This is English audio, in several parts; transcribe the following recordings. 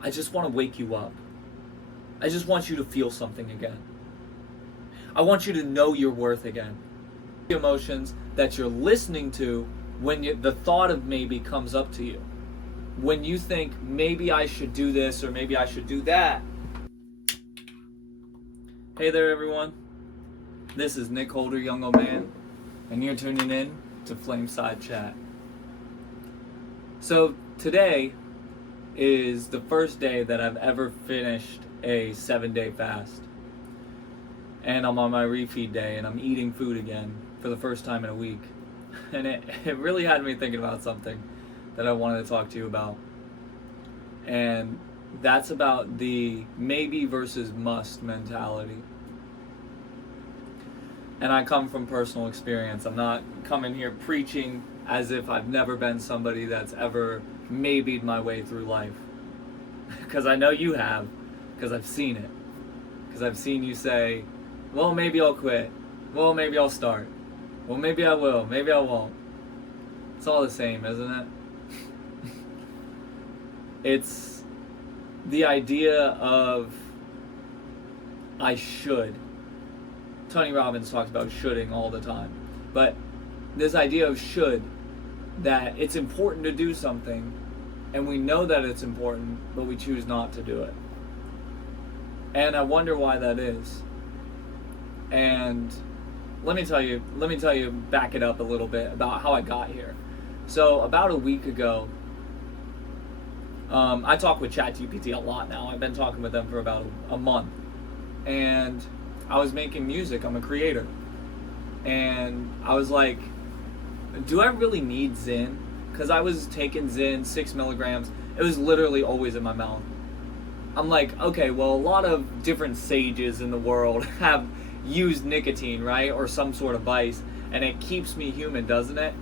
I just want to wake you up. I just want you to feel something again. I want you to know your worth again. The emotions that you're listening to when the thought of maybe comes up to you. When you think, maybe I should do this or maybe I should do that. Hey there, everyone. This is Nick Holder, Young Old Man, and you're tuning in to Flameside Chat. So today is the first day that I've ever finished a 7-day fast. And I'm on my refeed day and I'm eating food again for the first time in a week. And it really had me thinking about something that I wanted to talk to you about. And that's about the maybe versus must mentality. And I come from personal experience. I'm not coming here preaching as if I've never been somebody that's ever maybe'd my way through life. Because I know you have, because I've seen it. Because I've seen you say, well, maybe I'll quit. Well, maybe I'll start. Well, maybe I will. Maybe I won't. It's all the same, isn't it? It's the idea of I should. Tony Robbins talks about shoulding all the time. But this idea of should, that it's important to do something, and we know that it's important, but we choose not to do it. And I wonder why that is. And let me tell you, back it up a little bit about how I got here. So about a week ago, I talk with ChatGPT a lot now. I've been talking with them for about a month. And I was making music. I'm a creator. And I was like, do I really need Zen? Because I was taking Zen, 6 milligrams. It was literally always in my mouth. I'm like, okay, well, a lot of different sages in the world have used nicotine, right? Or some sort of vice. And it keeps me human, doesn't it?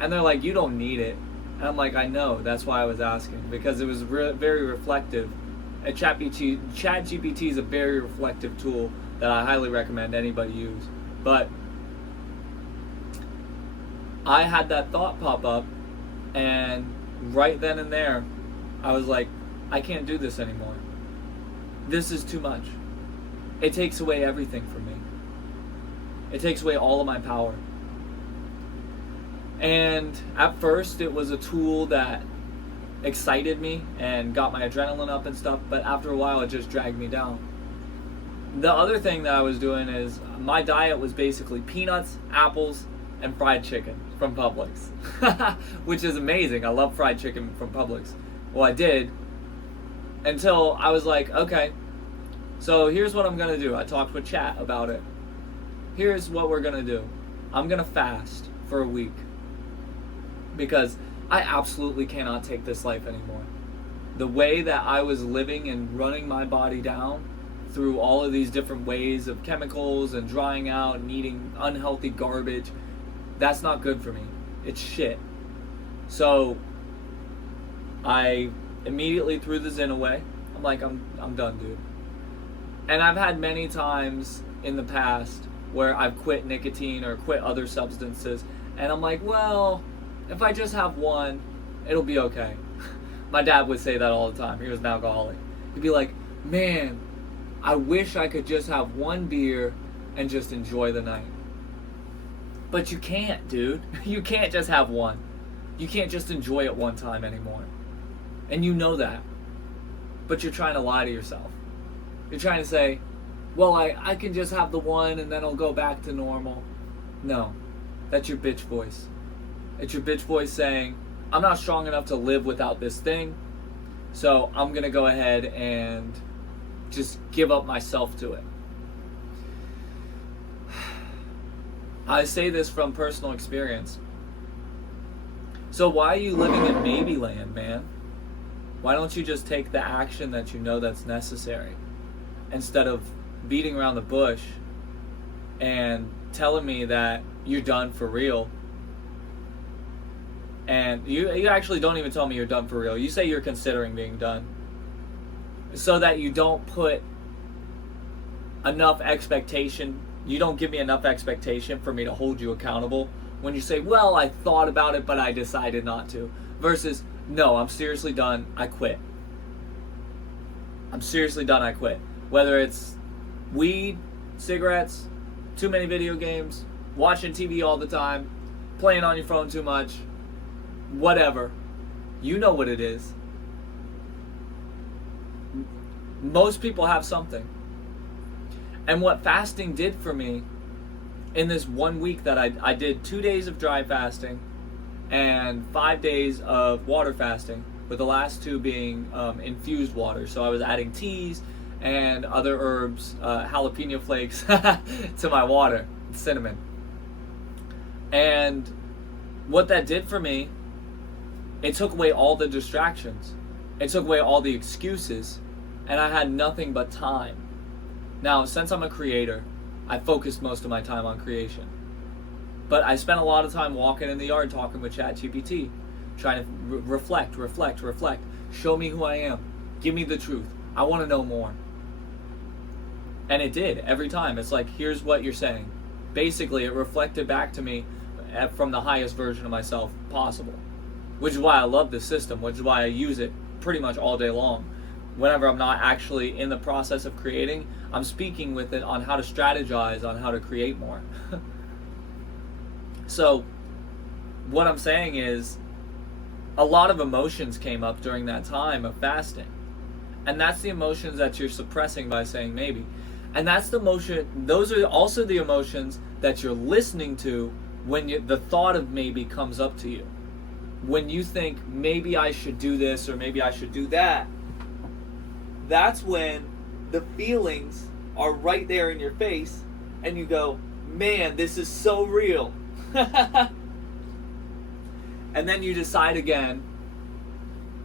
And they're like, you don't need it. And I'm like, I know. That's why I was asking. Because it was very reflective. And ChatGPT is a very reflective tool that I highly recommend anybody use. But I had that thought pop up, and right then and there, I was like, I can't do this anymore. This is too much. It takes away everything from me. It takes away all of my power. And at first, it was a tool that excited me and got my adrenaline up and stuff, but after a while, it just dragged me down. The other thing that I was doing is my diet was basically peanuts, apples, and fried chicken from Publix, which is amazing. I love fried chicken from Publix. Well, I did until I was like, okay, so here's what I'm going to do. I talked with Chat about it. Here's what we're going to do. I'm going to fast for a week because I absolutely cannot take this life anymore. The way that I was living and running my body down through all of these different ways of chemicals and drying out and eating unhealthy garbage, that's not good for me. It's shit. So I immediately threw the Zen away. I'm like, I'm done, dude. And I've had many times in the past where I've quit nicotine or quit other substances, and I'm like, well, if I just have one, it'll be okay. My dad would say that all the time. He was an alcoholic. He'd be like, man, I wish I could just have one beer and just enjoy the night. But you can't, dude. You can't just have one. You can't just enjoy it one time anymore. And you know that. But you're trying to lie to yourself. You're trying to say, well, I can just have the one and then I'll go back to normal. No. That's your bitch voice. It's your bitch voice saying, I'm not strong enough to live without this thing, so I'm going to go ahead and just give up myself to it. I say this from personal experience. So why are you living in maybe land, man? Why don't you just take the action that you know that's necessary instead of beating around the bush and telling me that you're done for real? And you actually don't even tell me you're done for real. You say you're considering being done so that you don't put enough expectation. You don't give me enough expectation for me to hold you accountable when you say, well, I thought about it, but I decided not to. Versus, no, I'm seriously done. I quit. I'm seriously done, I quit. Whether it's weed, cigarettes, too many video games, watching TV all the time, playing on your phone too much, whatever. You know what it is. Most people have something. And what fasting did for me in this 1 week that I did 2 days of dry fasting and 5 days of water fasting, with the last 2 being infused water. So I was adding teas and other herbs, jalapeno flakes to my water, cinnamon. And what that did for me, it took away all the distractions. It took away all the excuses, and I had nothing but time. Now, since I'm a creator, I focused most of my time on creation. But I spent a lot of time walking in the yard talking with ChatGPT, trying to reflect. Show me who I am. Give me the truth. I want to know more. And it did every time. It's like, here's what you're saying. Basically, it reflected back to me from the highest version of myself possible. Which is why I love this system, which is why I use it pretty much all day long. Whenever I'm not actually in the process of creating, I'm speaking with it on how to strategize, on how to create more. So, what I'm saying is, a lot of emotions came up during that time of fasting. And that's the emotions that you're suppressing by saying maybe. And that's the emotion, those are also the emotions that you're listening to when the thought of maybe comes up to you. When you think, maybe I should do this or maybe I should do that, that's when the feelings are right there in your face and you go, man, this is so real. And then you decide again,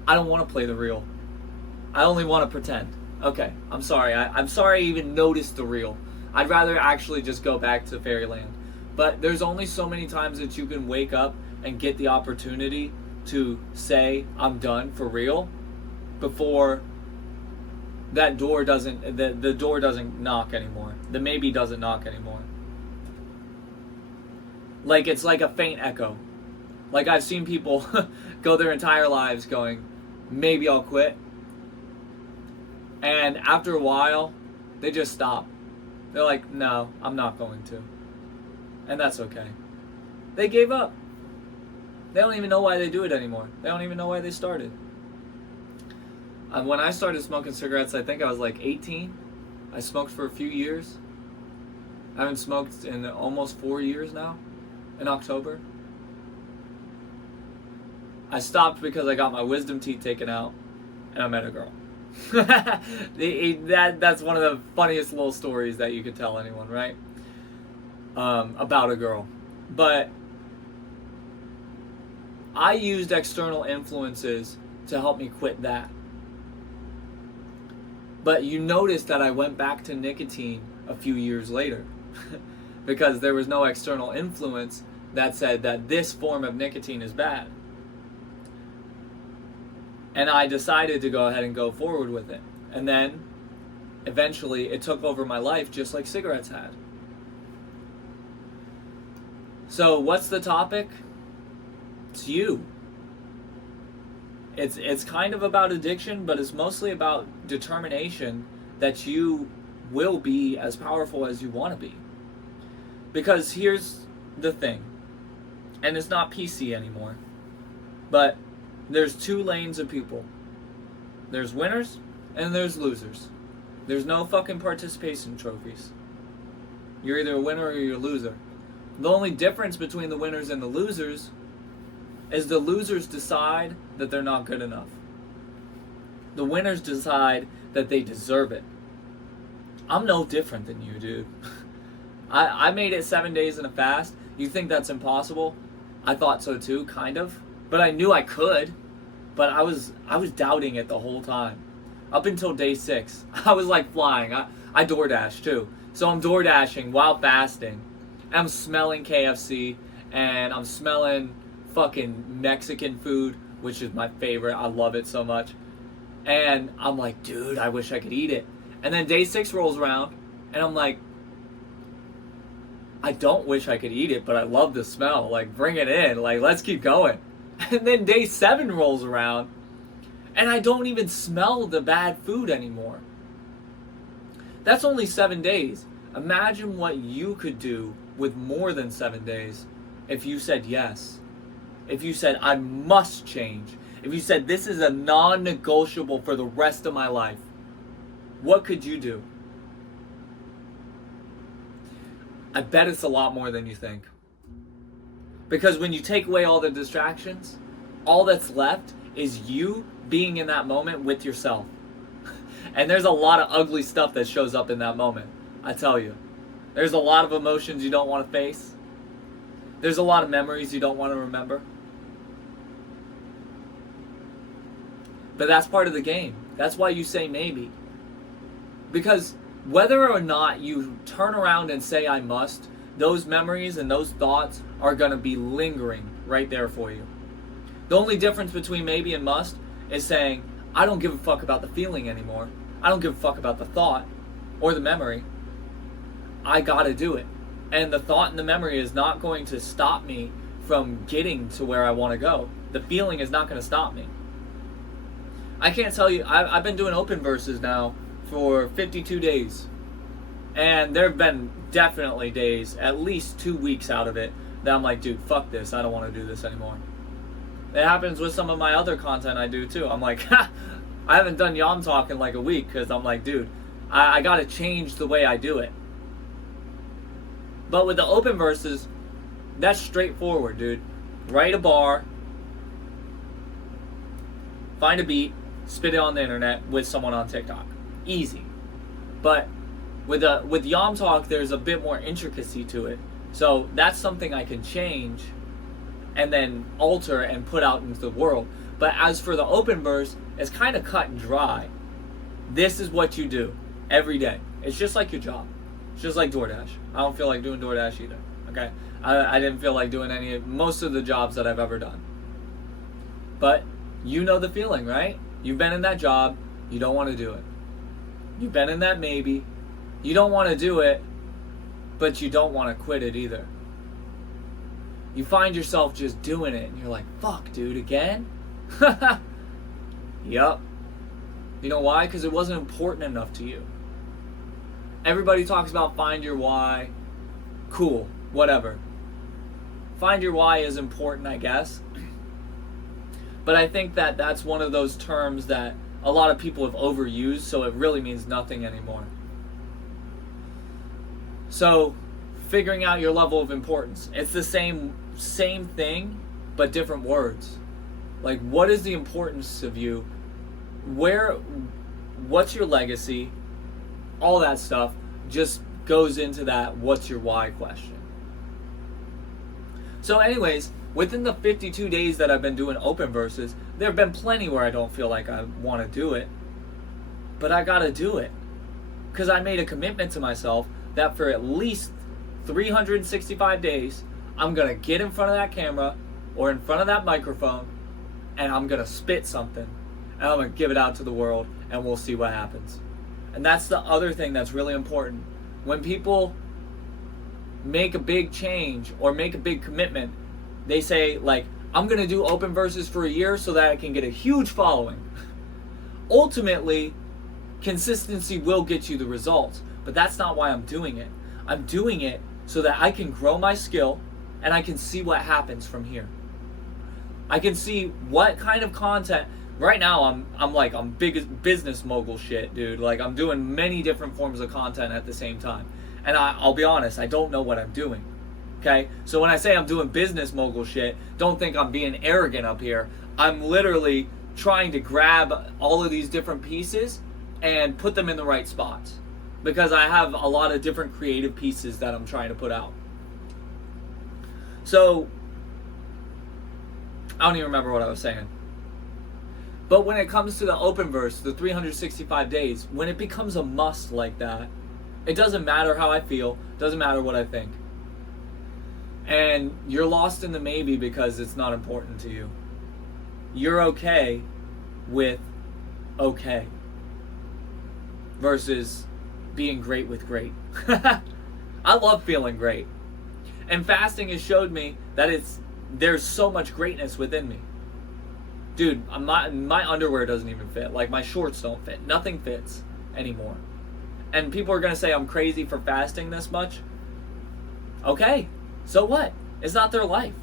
I don't want to play the real. I only want to pretend. Okay, I'm sorry. I'm sorry I even noticed the real. I'd rather actually just go back to fairyland. But there's only so many times that you can wake up and get the opportunity to say, I'm done for real, before that door doesn't, the door doesn't knock anymore. The maybe doesn't knock anymore. Like, it's like a faint echo. Like, I've seen people go their entire lives going, maybe I'll quit. And after a while, they just stop. They're like, no, I'm not going to. And that's okay. They gave up. They don't even know why they do it anymore. They don't even know why they started. When I started smoking cigarettes, I think I was like 18. I smoked for a few years. I haven't smoked in almost 4 years now, in October. I stopped because I got my wisdom teeth taken out, and I met a girl. That's one of the funniest little stories that you could tell anyone, right? About a girl. But I used external influences to help me quit that. But you notice that I went back to nicotine a few years later because there was no external influence that said that this form of nicotine is bad. And I decided to go ahead and go forward with it. And then, eventually, it took over my life just like cigarettes had. So, what's the topic? It's you. It's kind of about addiction, but it's mostly about determination that you will be as powerful as you want to be. Because here's the thing, and it's not PC anymore, but there's 2 lanes of people. There's winners and there's losers. There's no fucking participation trophies. You're either a winner or you're a loser. The only difference between the winners and the losers is the losers decide that they're not good enough. The winners decide that they deserve it. I'm no different than you, dude. I made it 7 days in a fast. You think that's impossible? I thought so too, kind of. But I knew I could. But I was doubting it the whole time. Up until day 6. I was like flying. I DoorDash too. So I'm DoorDashing while fasting. And I'm smelling KFC. And I'm smelling fucking Mexican food, which is my favorite. I love it so much. And I'm like, dude, I wish I could eat it. And then day 6 rolls around. And I'm like, I don't wish I could eat it, but I love the smell. Like, bring it in. Like, let's keep going. And then day 7 rolls around, And I don't even smell the bad food anymore. That's only 7 days. Imagine what you could do with more than 7 days if you said yes. If you said, I must change. If you said, this is a non-negotiable for the rest of my life. What could you do? I bet it's a lot more than you think. Because when you take away all the distractions, all that's left is you being in that moment with yourself. And there's a lot of ugly stuff that shows up in that moment, I tell you. There's a lot of emotions you don't want to face. There's a lot of memories you don't want to remember. But that's part of the game. That's why you say maybe. Because whether or not you turn around and say I must, those memories and those thoughts are going to be lingering right there for you. The only difference between maybe and must is saying, I don't give a fuck about the feeling anymore. I don't give a fuck about the thought or the memory. I gotta do it. And the thought and the memory is not going to stop me from getting to where I want to go. The feeling is not going to stop me. I can't tell you, I've been doing open verses now for 52 days. And there have been definitely days, at least 2 weeks out of it, that I'm like, dude, fuck this. I don't want to do this anymore. It happens with some of my other content I do too. I'm like, I haven't done Yom Talk in like a week because I'm like, dude, I got to change the way I do it. But with the open verses, that's straightforward, dude. Write a bar, find a beat, spit it on the internet with someone on TikTok. Easy. But with Yom Talk, there's a bit more intricacy to it. So that's something I can change and then alter and put out into the world. But as for the open verse, it's kind of cut and dry. This is what you do every day. It's just like your job. It's just like DoorDash. I don't feel like doing DoorDash either. Okay? I didn't feel like doing most of the jobs that I've ever done. But you know the feeling, right? You've been in that job. You don't want to do it. You've been in that maybe. You don't want to do it, but you don't want to quit it either. You find yourself just doing it, and you're like, fuck, dude, again? Yup. You know why? Because it wasn't important enough to you. Everybody talks about find your why. Cool, whatever. Find your why is important, I guess. But I think that that's one of those terms that a lot of people have overused, so it really means nothing anymore. So, figuring out your level of importance. It's the same thing, but different words. Like, what is the importance of you? What's your legacy? All that stuff just goes into that what's your why question. So anyways, within the 52 days that I've been doing open verses, there have been plenty where I don't feel like I want to do it. But I gotta do it. Because I made a commitment to myself that for at least 365 days, I'm going to get in front of that camera or in front of that microphone and I'm going to spit something. And I'm going to give it out to the world and we'll see what happens. And that's the other thing that's really important. When people make a big change or make a big commitment, they say, like, I'm going to do open verses for a year so that I can get a huge following. Ultimately, consistency will get you the results, but that's not why I'm doing it. I'm doing it so that I can grow my skill and I can see what happens from here. I can see what kind of content. Right now, I'm big business mogul shit, dude. Like, I'm doing many different forms of content at the same time. And I'll be honest, I don't know what I'm doing. Okay? So when I say I'm doing business mogul shit, don't think I'm being arrogant up here. I'm literally trying to grab all of these different pieces and put them in the right spots. Because I have a lot of different creative pieces that I'm trying to put out. So, I don't even remember what I was saying. But when it comes to the open verse, the 365 days, when it becomes a must like that, it doesn't matter how I feel, doesn't matter what I think. And you're lost in the maybe because it's not important to you. You're okay with okay versus being great with great. I love feeling great. And fasting has showed me that there's so much greatness within me. Dude, my underwear doesn't even fit. Like, my shorts don't fit. Nothing fits anymore. And people are going to say I'm crazy for fasting this much. Okay, so what? It's not their life.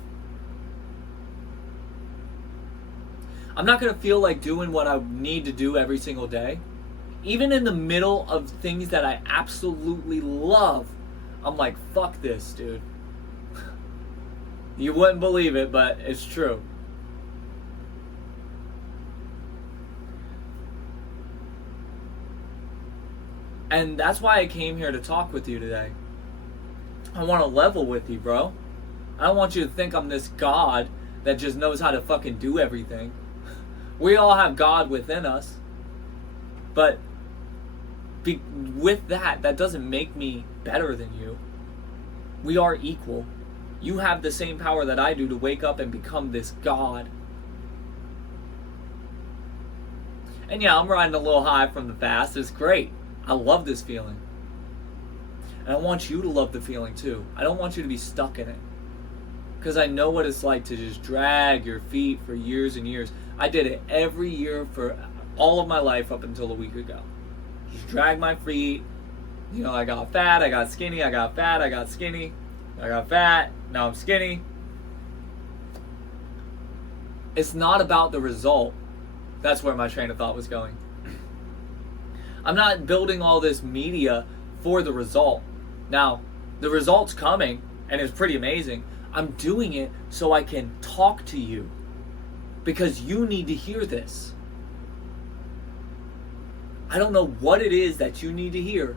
I'm not going to feel like doing what I need to do every single day. Even in the middle of things that I absolutely love, I'm like, fuck this, dude. You wouldn't believe it, but it's true. And that's why I came here to talk with you today. I want to level with you, bro. I don't want you to think I'm this God that just knows how to fucking do everything. We all have God within us. But with that doesn't make me better than you. We are equal. You have the same power that I do to wake up and become this God. And yeah, I'm riding a little high from the fast. It's great. I love this feeling. And I want you to love the feeling too. I don't want you to be stuck in it. Because I know what it's like to just drag your feet for years and years. I did it every year for all of my life up until a week ago. Just drag my feet. You know, I got fat, I got skinny, I got fat, I got skinny. I got fat, now I'm skinny. It's not about the result. That's where my train of thought was going. I'm not building all this media for the result. Now, the result's coming, and it's pretty amazing. I'm doing it so I can talk to you. Because you need to hear this. I don't know what it is that you need to hear,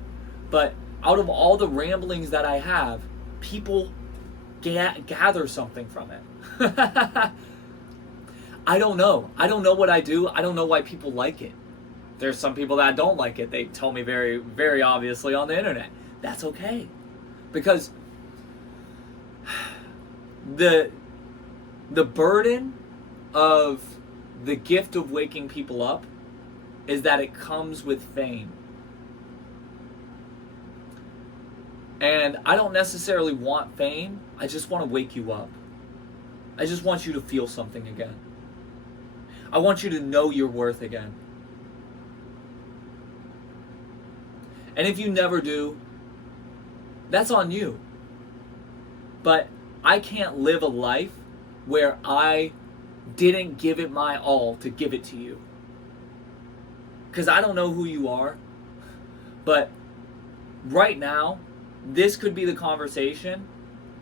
but out of all the ramblings that I have, people gather something from it. I don't know. I don't know what I do. I don't know why people like it. There's some people that don't like it. They tell me very, very obviously on the internet. That's okay. Because the burden of the gift of waking people up is that it comes with fame. And I don't necessarily want fame. I just want to wake you up. I just want you to feel something again. I want you to know your worth again. And if you never do, that's on you. But I can't live a life where I didn't give it my all to give it to you. Because I don't know who you are. But right now, this could be the conversation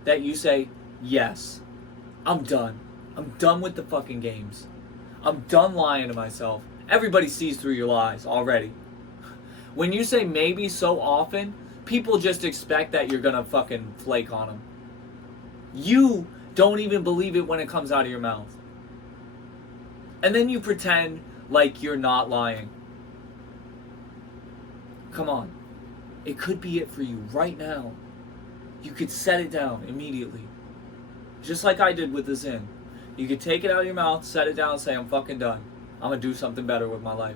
that you say, yes, I'm done. I'm done with the fucking games. I'm done lying to myself. Everybody sees through your lies already. When you say maybe so often, people just expect that you're gonna fucking flake on them. You don't even believe it when it comes out of your mouth. And then you pretend like you're not lying. Come on. It could be it for you right now. You could set it down immediately. Just like I did with the Zyn. You could take it out of your mouth, set it down, and say, I'm fucking done. I'm gonna do something better with my life.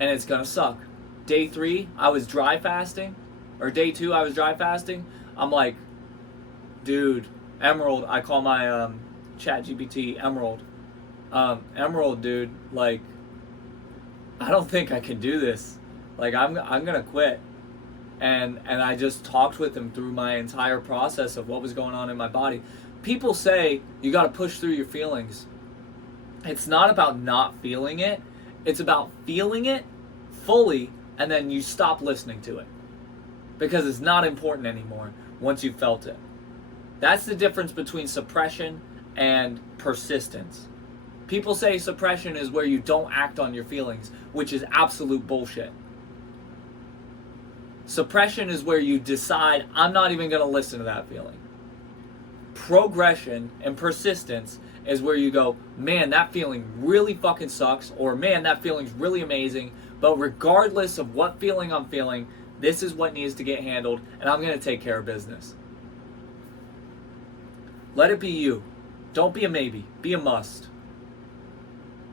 And it's gonna suck. Day 3, I was dry fasting. Or day 2, I was dry fasting. I'm like, dude, Emerald, I call my chat GPT Emerald. Emerald, dude, like, I don't think I can do this. Like, I'm gonna quit. And I just talked with him through my entire process of what was going on in my body. People say you gotta push through your feelings. It's not about not feeling it. It's about feeling it fully, and then you stop listening to it. Because it's not important anymore once you've felt it. That's the difference between suppression and persistence. People say suppression is where you don't act on your feelings, which is absolute bullshit. Suppression is where you decide, I'm not even going to listen to that feeling. Progression and persistence is where you go, man, that feeling really fucking sucks, or man, that feeling's really amazing, but regardless of what feeling I'm feeling, this is what needs to get handled, and I'm going to take care of business. Let it be you. Don't be a maybe. Be a must.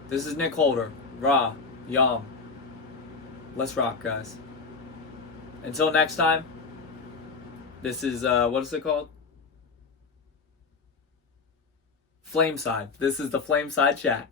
This is Nick Holder. Ra. Yam. Let's rock, guys. Until next time, this is, what is it called? Flameside. This is the Flameside chat.